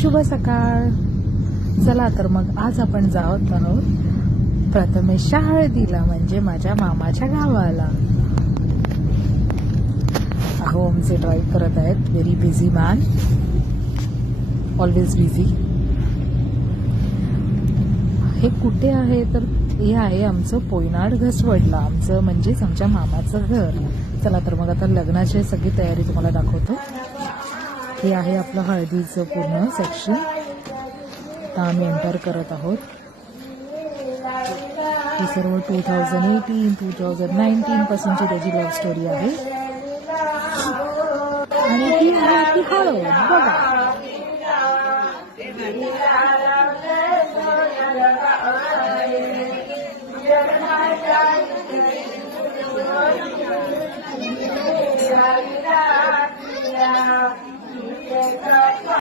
शुभ सकाळ. चला तर मग आज आपण जात आहोत प्रथमेशच्या हळदीला, म्हणजे माझ्या मामाच्या गावाला. अहो आमचे ड्राईव्ह करत आहेत. Very busy man, always busy. हे कुठे आहे तर हे आहे आमचं पोयनाड घसवडला, आमचं म्हणजेच आमच्या मामाचं घर. चला तर मग आता लग्नाची सगळी तयारी तुम्हाला दाखवतो. हे आहे आपलं हळदीचं पूर्ण सेक्शन. आता आम्ही एंटर करत आहोत. ही सर्व 2018-2019 पासूनची त्याची लव्ह स्टोरी आहे. आणि ही आहे ती हळद बघा.